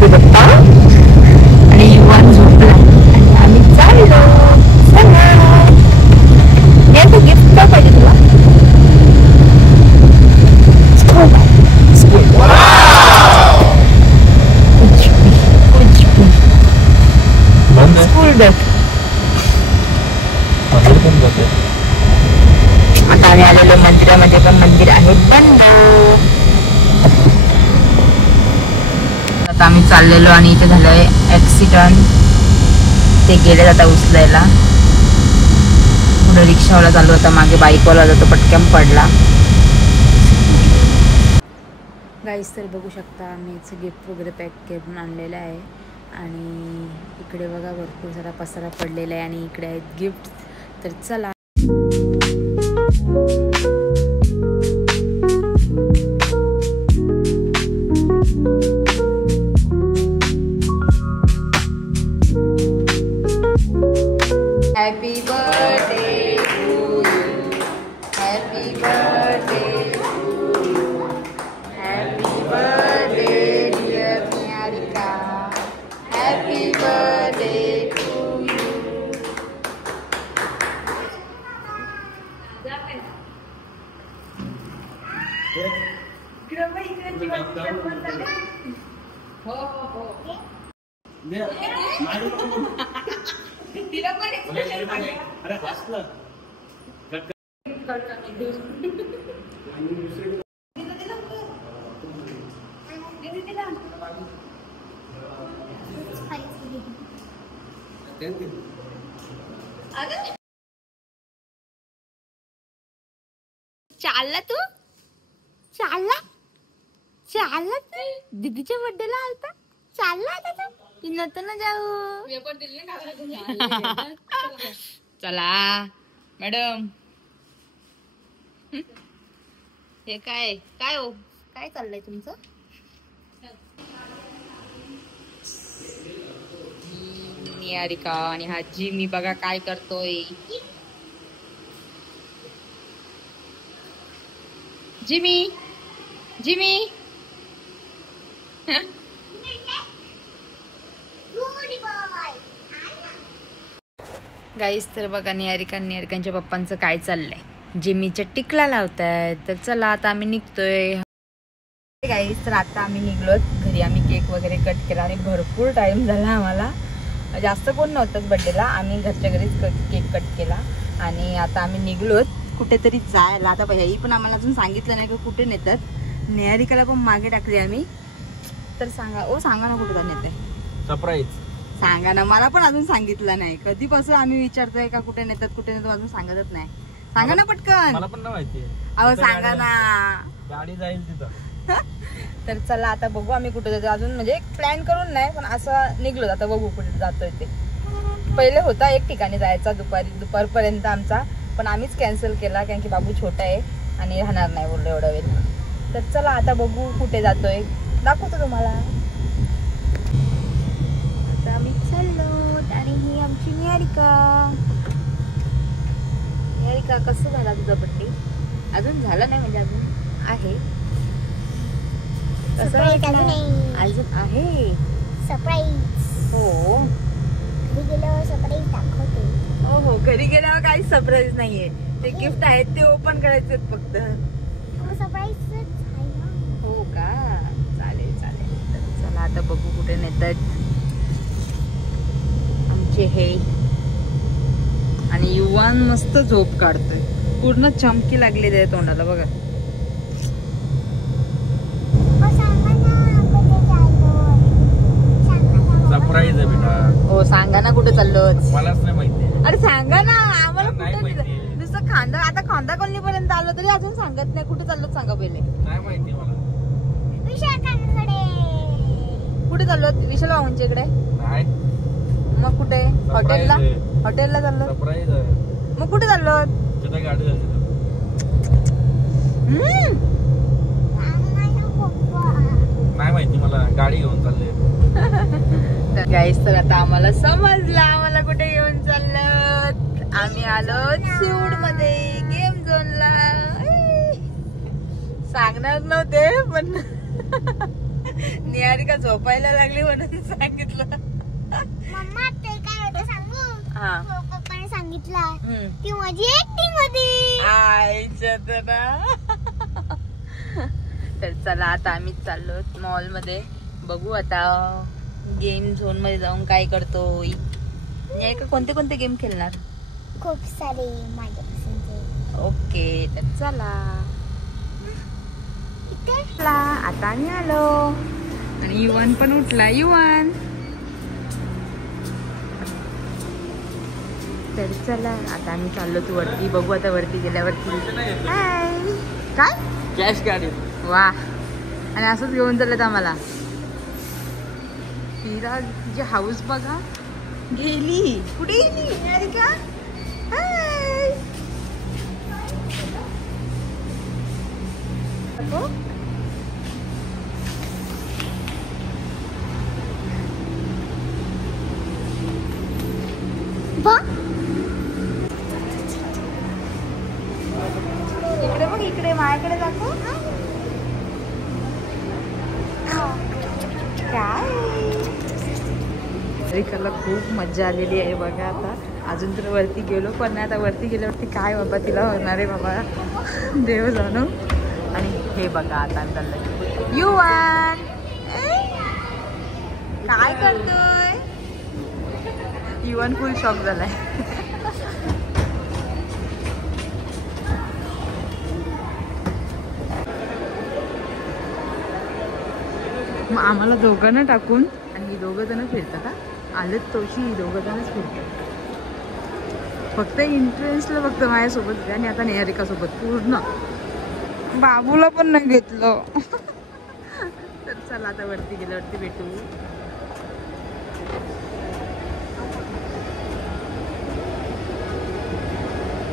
गणपती बाप्पा आणि युवान झोपला आणि आम्ही चाललो. याचं गिफ्ट काय पाहिजे तुला? School bag. आता आम्ही आलेलो मंदिरामध्ये, पण मंदिर आहे बंद. आता आम्ही चाललेलो आणि इथे झालंय ऍक्सिडेंट. ते गेले आता उचलायला. पुढे रिक्षावाला चालू होता, मागे बाईकवाला होता, तो पटकन पडला. गाईस तर बघू शकता आम्ही गिफ्ट वगैरे पॅक करून आणलेलं आहे. आणि इकडे बघा भरपूर सारा पसारा पडलेला आहे आणि इकडे आहेत गिफ्ट. तर चला. Happy birthday to you, happy birthday to you, happy birthday dear Niharika, happy birthday to you. हो हो हो. चालला तू, चालला चालला तू दीदीच्या बर्थडेला आलता. चालला आता तू नंतर ना जाऊ. चला मॅडम. हे काय काय हो, काय चाललंय तुमचं? निहारिका आणि हा जिमी बघा काय करतोय. जिमी जिमी गाईस तर बघा निहारिकांच्या पप्पांचं काय चाललंय. जिमीच्या टिकला लावतायत. तर चला आता आम्ही निघतोय. गाईस तर आता आम्ही निघलोत घरी. आम्ही केक वगैरे कट केला आणि भरपूर टाइम झाला आम्हाला. जास्त कोण नव्हतंच बर्थडेला. आम्ही घरच्या घरीच केक कट केला आणि आता आम्ही निघलोत कुठेतरी जायला. आता ही पण आम्हाला अजून सांगितलं नाही की कुठे नेतात. निहारिकाला पण मागे टाकली आम्ही. तर सांगा ओ, सांगा ना कुठे नेते. सरप्राईज सांगा ना. मला पण अजून सांगितलं नाही. कधीपासून आम्ही विचारतोय का कुठे नेतात कुठे नेतात, अजून सांगतच नाही. सांगा ना पटकन. मला पण नाही माहिती. अहो सांगा ना. गाडी जाईल तिथं. तर चला आता बघू आम्ही कुठे जातो. अजून म्हणजे प्लॅन करून नाही, पण असं निघलो. आता बघू कुठे जातोय ते. पहिले होता एक ठिकाणी जायचा दुपारपर्यंत आमचा, पण आम्हीच कॅन्सल केला कारण की बाबू छोटा आहे आणि राहणार नाही बोललो एवढा वेळ. तर चला आता बघू कुठे जातोय, दाखवतो तुम्हाला. आता आम्ही चाललो आणि ही आमची निहारिका. निहारिका कसं झाला तुझा बर्थडे? अजून झाला नाही म्हणजे अजून आहे. कसं अजून आहे सरप्राईज. हो घरी गेल्यावर सरप्राईज दाखवते. हो हो, घरी गेल्यावर काही सरप्राईज नाहीये. ते गिफ्ट आहेत ते ओपन करायचे फक्त. सरप्राईज आहे ना. हो का, चालेल चालेल. चला आता बघू कुठे नेतात आमचे हे. आणि युवान मस्त झोप काढतोय. पूर्ण चमकी लागली आहे तोंडाला बघा. सरप्राईज आहे बेटा. हो सांगा ना कुठे चाललो. मलाच नाही माहिती. अरे सांगा ना आम्हाला. नाही माहिती. नुसतं खांदा, आता खांदा कॉलनी पर्यंत आलो तरी अजून सांगत नाही कुठे चाललो. सांगा पहिले. नाही माहिती मला. कुठे चाललो? विशाल भाऊंच्या इकडे. नाही. मग कुठे? हॉटेलला. हॉटेलला चाललो. सरप्राईज आहे. मग कुठे चाललो? तिथे गाडी जाते. नाही माहिती मला. गाडी घेऊन चालले. गाईस तर आता आम्हाला समजलं आम्हाला कुठे घेऊन चाललं. आम्ही आलो सीवूड मध्ये गेम झोनला. सांगणार नव्हते पण निहारिका झोपायला लागली म्हणून सांगितलं. मम्मा ते काय होतं सांगू? हा. पप्पाने सांगितलं ती माझी ऍक्टिंग होती. आईच्यात ना. तर चला आता आम्ही चाललो मॉल मध्ये. बघू आता गेम झोन मध्ये जाऊन काय करतो. कोणते कोणते गेम खेळणार? खूप सारे माझ्या पसंतचे. ओके तर चला. आता आम्ही आलो आणि युवन पण उठला. युवन तर चला आता आम्ही चाललो तू वरती. बघू आता वरती गेल्यावरती. हाय काय कॅश गाडी. वा. आणि असंच घेऊन चाललं आम्हाला. हिरा जी हाऊस बघा गेली. कुठे गेली अरिका? हाय इकडे बघ. इकडे माझ्याकडे दाखव. काय रिकाला खूप मजा आलेली आहे बघा. आता अजून तर वरती गेलो पण नाही. आता वरती गेल्यावरती काय बाबा तिला होणार आहे बाबा देव जाणो. आणि हे बघा आता चाललंय युवन. काय करतोय? युवन फुल शॉक झालाय. मग आम्हाला दोघांना टाकून आणि ही दोघं जण फिरतात. का आलेत तोशी ही दोघं जणच फिरतात. फक्त इंटरेस्टला फक्त माझ्यासोबत आणि आता नेहारिका सोबत पूर्ण. बाबूला पण नाही घेतलं. तर चला आता वरती गेल्यावरती भेटू.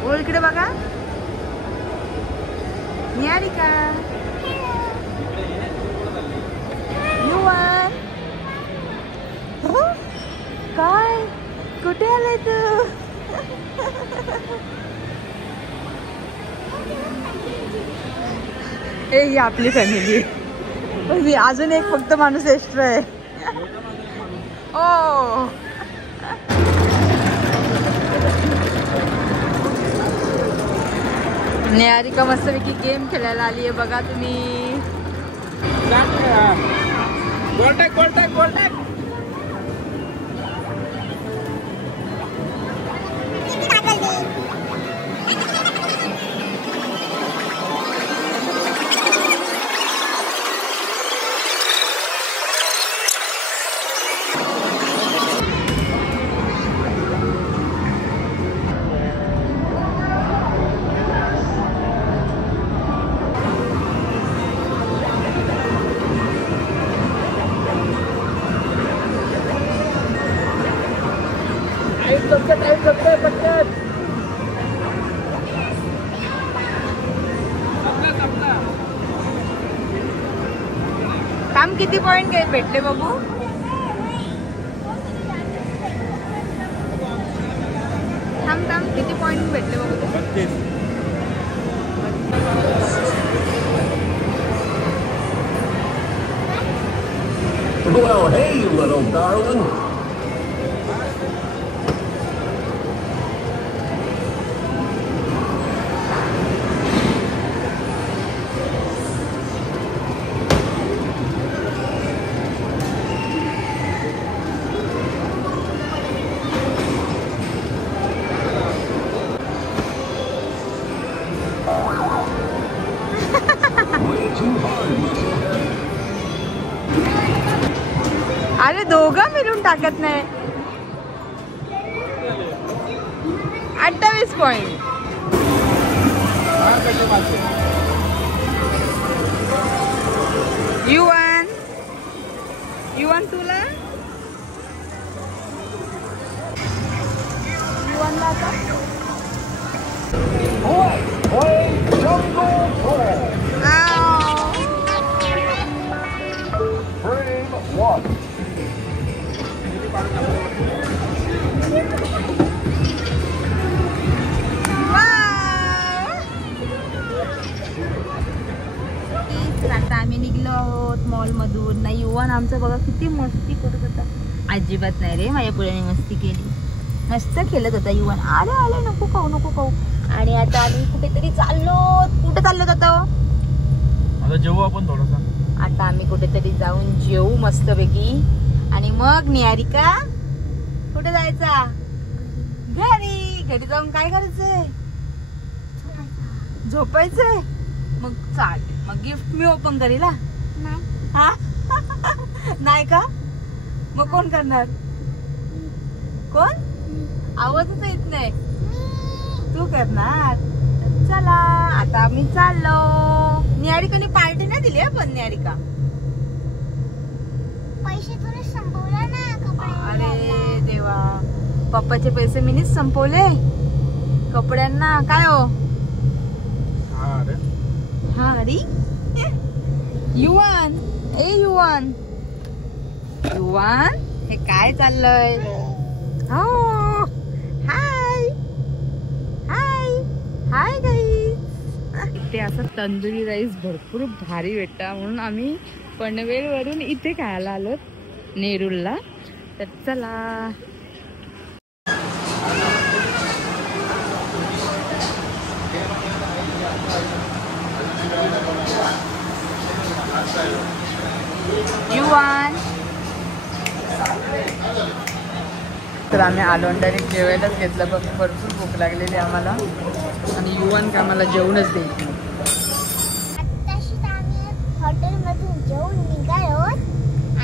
ओ इकडे बघा नेहारिका. युवन काय कुठे आलाय तू? ही आपली फॅमिली. अजून एक फक्त माणूस एक्स्ट्रा आहे. ओ नेहारिका मस्तपैकी गेम खेळायला आली आहे बघा तुम्ही. गोल्टॅक गोल्टॅक गोल्टॅक. थांब किती पॉइंट भेटले बघू. थांब किती पॉइंट भेटले बघू. 32. Well, hey, you little darling. अरे दोघं मिळून टाकत नाही. 28 पॉइंट. युवन तुला युवनला का? आता आम्ही निघलो आहोत मॉल मधून. दूर नाही. युवान आमचा बघा किती मस्ती करत होता. अजिबात नाही रे माझ्या पुढे मस्ती केली. मस्त खेळत होता युवान. आले आले नको खाऊ नको खाऊ. आणि आता आम्ही कुठेतरी चाललो. कुठे चाललो जातो आता जेवू आपण थोडंसं. आता आम्ही कुठेतरी जाऊन जेवू मस्तपैकी. आणि मग निहारिका कुठे जायचा? घरी. घरी जाऊन काय करायचंय? झोपायचंय. मग चाल मग गिफ्ट मी ओपन करील. हा नाही का? मग कोण करणार? कोण? आवाजच येत नाही. तू करणार. चला आता आम्ही चाललो. निहारिकाने पार्टी नाही दिली पण निहारिका. पैसे तुला संपवला ना. अरे देवा, पप्पाचे पैसे मीनीच संपवले कपड्यांना. काय हो? हा अरे युवान. ए युवान युवान हे काय चाललंय? हो हाय हाय हाय गाईस. इथे असं तंदुरी राईस भरपूर भारी भेटता म्हणून आम्ही पनवेल वरून इथे खायला आलो नेरूरला. तर चला. युवान तर आम्ही आलो डायरेक्ट जेवायलाच घेतलं. बघ भरपूर भूक लागलेली आम्हाला. आणि युवान का आम्हाला जेवणच द्यायची. आत्ताशीच आम्ही हॉटेलमधून जेवून निघालो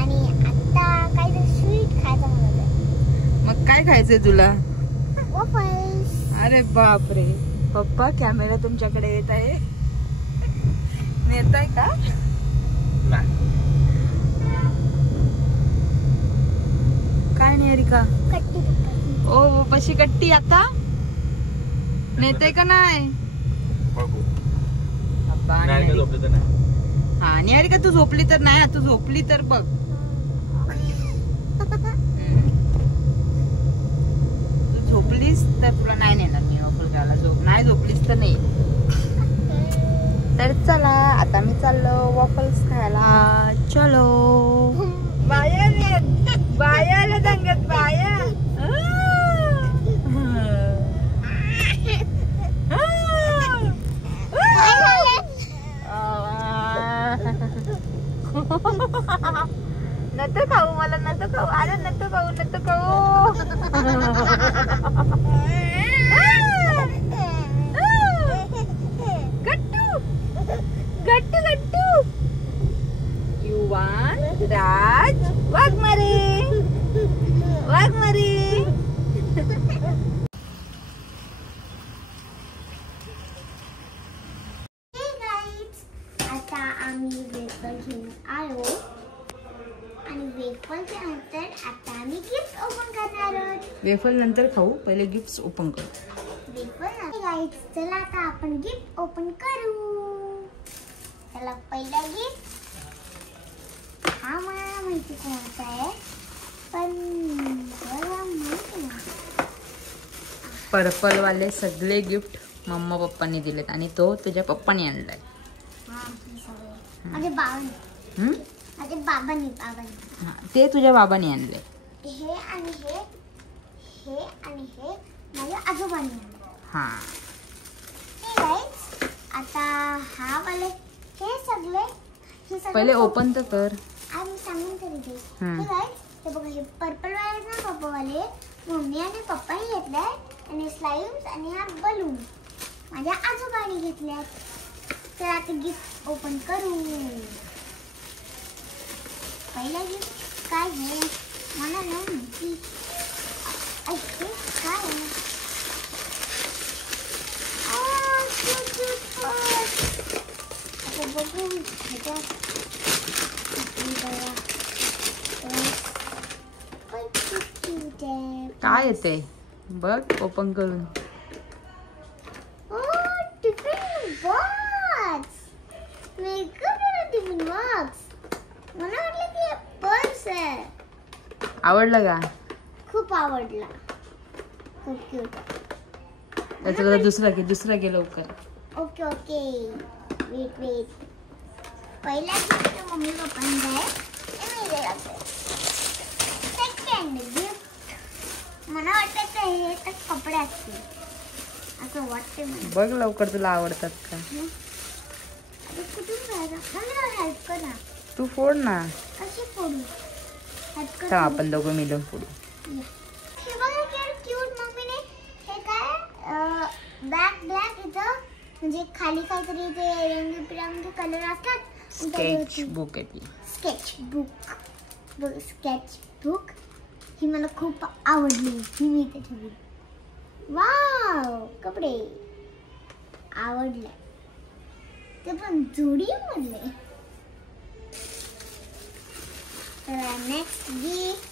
आणि आता काहीतरी स्वीट खायचं म्हणत. मग काय खायचंय तुला? वॉफल्स. अरे बापरे. पप्पा कॅमेरा तुमच्याकडे येत आहे. नेताय का? काय नाही रिका. ओ पशी कट्टी आता नेते का नाही? हा निहारिका तू झोपली तर नाही. तू झोपली तर बघ. तू झोपलीस तर तुला नाही नेणार मी वॉफल खायला. नाही झोपलीस तर नाही. तर चला आता मी चाललो वॉफल्स खायला. चलो. बाया बायाला सांगत बाया. नको खाऊ मला. नको खाऊ. अरे नको खाऊ. नको खाऊ. गट्टू गट्टू गट्टू. युवान राज वाघमारे वाघमारे. आता आम्ही वेफर घेऊन आलो आणि वेफरच्या नंतर आता आम्ही गिफ्ट ओपन करणार आहोत. वेफर नंतर खाऊ. पहिले गिफ्ट ओपन करू. Wafer guys. चला आता आपण गिफ्ट ओपन करू. चला पहिला गिफ्ट. हा मला माहिती कोणता आहे पण मला माहिती नाही. पर्पल वाले सगळे गिफ्ट मम्मा पप्पांनी दिलेत आणि तो तुझ्या पप्पानी आणलाय. माझ्या बाबांनी. माझ्या बाबांनी. हा ते तुझ्या बाबांनी आणले. हे आणि हे आणि हे माझ्या आजोबांनी आणले. हा गाईज आता हा वाले हे सगळे पहिले ओपन तर कर. आम्ही सांगून तरी दे. गाईज हे बघा हे पर्पल वाले ना पप्पावाले मम्मी आणि पप्पानी घेतलाय. आणि स्लाइम्स आणि हा बलून माझ्या आजोबांनी घेतल्यात. तर आता गिफ्ट ओपन करू. पहिला गिफ्ट काय आहे मला नाही माहिती. काय आहे? आता बघू काय येते बघ ओपन करून. Tiffin box. Tiffin box. मला वाटलं की पर्स आहे. आवडलं का? खूप आवडला. खूप क्यूट. त्याचा दुसरा घे लवकर. Okay wait. पहिला गिफ्ट मम्मी पप्पांचा आहे ते मी लागते. सेकंड गिफ्ट मला वाटतं हे तर कपडे असतील असं वाटते मला. बघ लवकर, तुला आवडतात का? अरे कुठून जायचं? मला हेल्प कर ना. तू फोड ना. कशी फोडू? हेल्प कर. तर आपण दोघं मिळून फोडू. हे बघा किती क्यूट मम्मीने हे काय ब्लॅक इथं म्हणजे खाली काहीतरी ते रंगीबिरंगी कलर असतात. स्केच बुक आहे ती. स्केच बुक ही मला खूप आवडली. ही मी इथे ठेवली. वाव कपडे आवडले ते पण जोडी मधले. तर नेक्स्ट गिफ्ट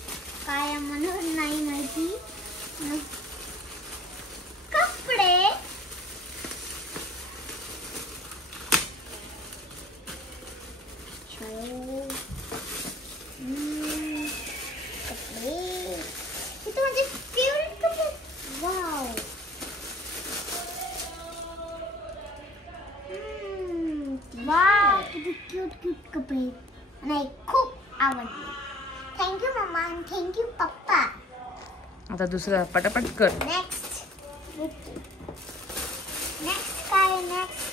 काय म्हणून नाही माहिती. कपडे कपडे हे तर माझे फेवरेट कपडे. वाव वाव किती क्यूट कपडे नाही खूप आवडले. थँक्यू मम्मा आणि थँक्यू पप्पा. आता दुसरा पटापट कर. नेक्स्ट काय नेक्स्ट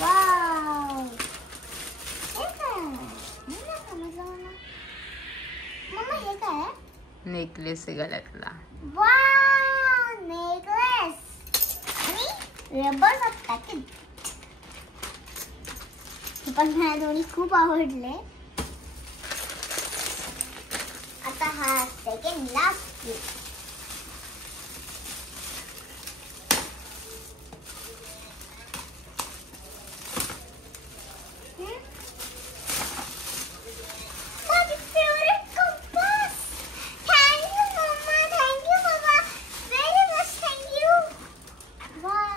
वाव हे काय मला समजलं मला. मम्मा हे काय नेकलेस आहे गळ्यातला. वाव नेकलेस आणि रबर पॅकेट. पण मला दोन्ही खूप आवडले. आता हा सेकंड लास्ट गिफ्ट. माझी favourite compass. Thank you mamma thank you बाबा व्हेरी मच थँक्यू. वाह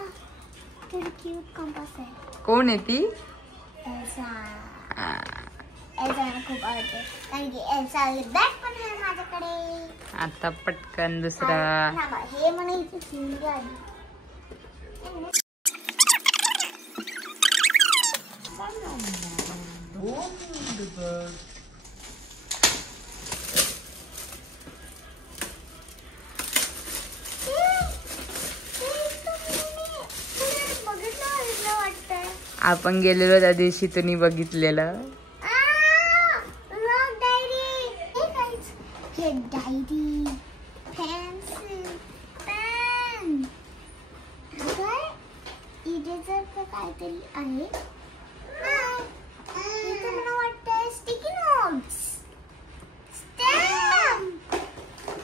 किती क्यूट कंपास आहे. कोण आहे ती? एल्सा. एल्सा मला खूप आवडते कारण की एल्सा बॅग पण आहे माझ्याकडे. आता पटकन दुसरा. हे मला इथे चिंदी आली. आपण गेलेलो त्या दिवशी तुम्ही बघितलेलं. डायरी पेन्सिल पेन काय इरेजर का काहीतरी आहे. इथे मला वाटतं स्टिकी नोट्स स्टॅम्प.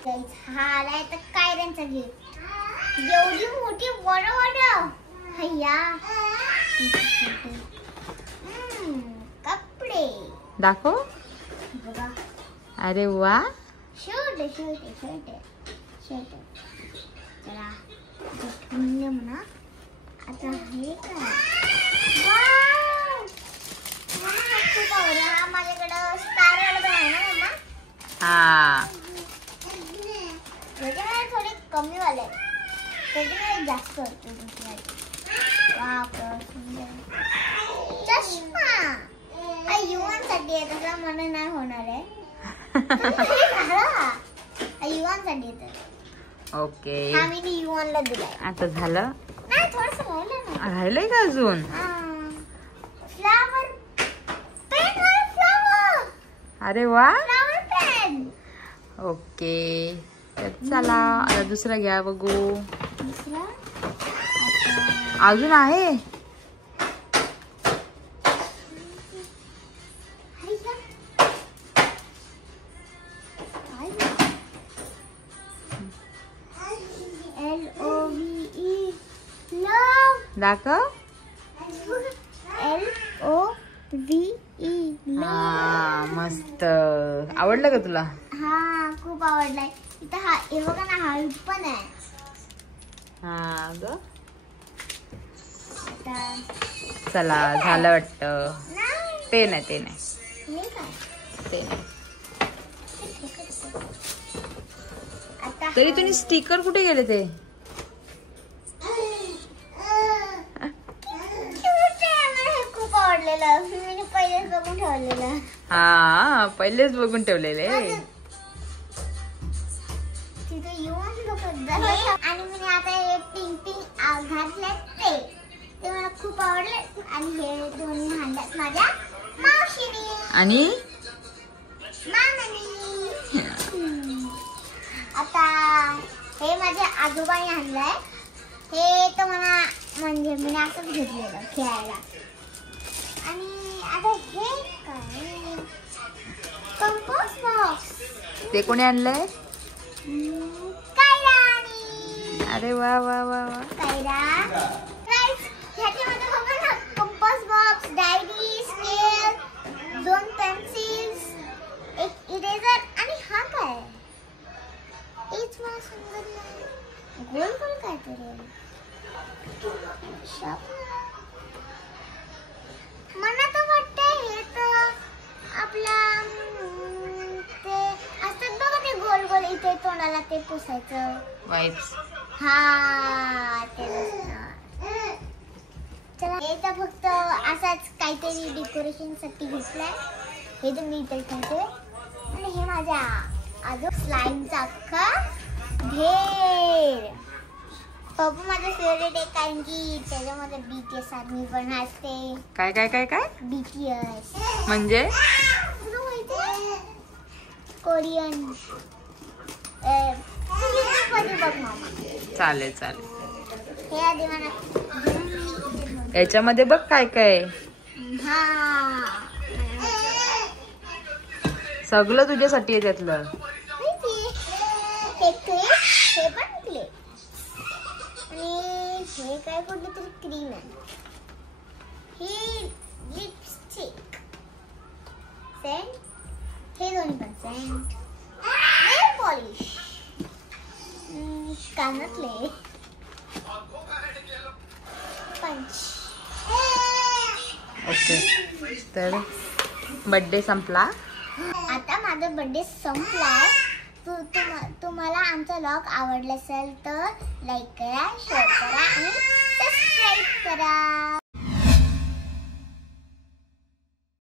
हा आलाय तर कायऱ्यांचा गिफ्ट. एवढी मोठी वड हैया. कपडे दाखव. बघा. अरे वा. शर्ट चला ठेवून म्हणा. आता हे काय वाव मला खूप आवडला. हा माझ्याकडं स्टार वाला आहे ना मम्मा. हा त्याच्यामुळे थोडे कमी वाले त्याच्यामुळे जास्त होते. वाव चष्मा युवांसाठी आहे तसं मला नाही होणार आहे. युवांसाठी ओके. हा मी युवानला दिलाय. आता झालं. नाही थोडस राहिलं ना. राहिलंय का अजून? Flower pen. फ्लावर. अरे वा. Flower pen. ओके तर चला आता दुसरा घ्या बघू. दुसरा अजून आहे. दाखव. LOVE. हा मस्त. आवडलं का तुला? हा खूप आवडलाय. इथं हा हे बघा ना हळद पण आहे. हा ग. आता चला झालं वाटतं. नाही ते नाही हे काय ते नाही. आता तरी तुम्ही स्टिकर कुठे गेले ते? ठेवलेलं मी पहिलेच बघून ठेवलेलं. हा पहिलेच बघून ठेवलेले. तिथे येऊन बघत झालं. आणि मी आता हे पिंक पिंक घातले ते मला खूप आवडले. आणि हे दोन्ही हांड्यात माझ्या मावशीने आणि मामाने. आता हे माझ्या आजोबाने आणलंय. हे तर मला म्हणजे मी असंच घेतलेलं खेळायला. आणि आता हे काय कंपोस्ट बॉक्स ते कोणी आणलंय? कायरा. आणि अरे वा वा वा वा. कायरा गाइस ह्याच्यामध्ये बघा ना compost box, diary, scale, 2 pencils, एक इरेजर. आणि हा काय हेच मला समजत नाही. गोल गोल काहीतरी मला तर वाटतं हे तर आपला ते असतात बघा ते गोल गोल इथे तोंडाला ते पुसायचं वाईप्स. हा ते चला. हे तर फक्त असाच काहीतरी डेकोरेशन साठी घेतलंय. हे तर मी इथे ठेवते. आणि हे माझ्या आजो स्लाइमचा अख्खा ढेर. पप्पू माझं फेवरेट आहे कारण की त्याच्यामध्ये BTS आर्मी पण असते. काय काय काय काय BTS म्हणजे? तुला माहिती आहे कोरियन. बघ मामा. चालेल चालेल. हे आधी मला याच्यामध्ये बघ काय काय. हा सगळं तुझ्यासाठी आहे त्यातलं. हे क्लिप, हे पण क्लिप. आणि हे काय कुठली तरी क्रीम आहे. ही लिपस्टिक, सेंट. हे दोन्ही पण सेंट. नेल पॉलिश, कानातले, पंच. ओके तर बर्थडे संपला. आता माझा बर्थडे संपलाय. तुम्हाला आमचा व्लॉग आवडला असेल तर लाईक करा, शेअर करा आणि सबस्क्राईब करा.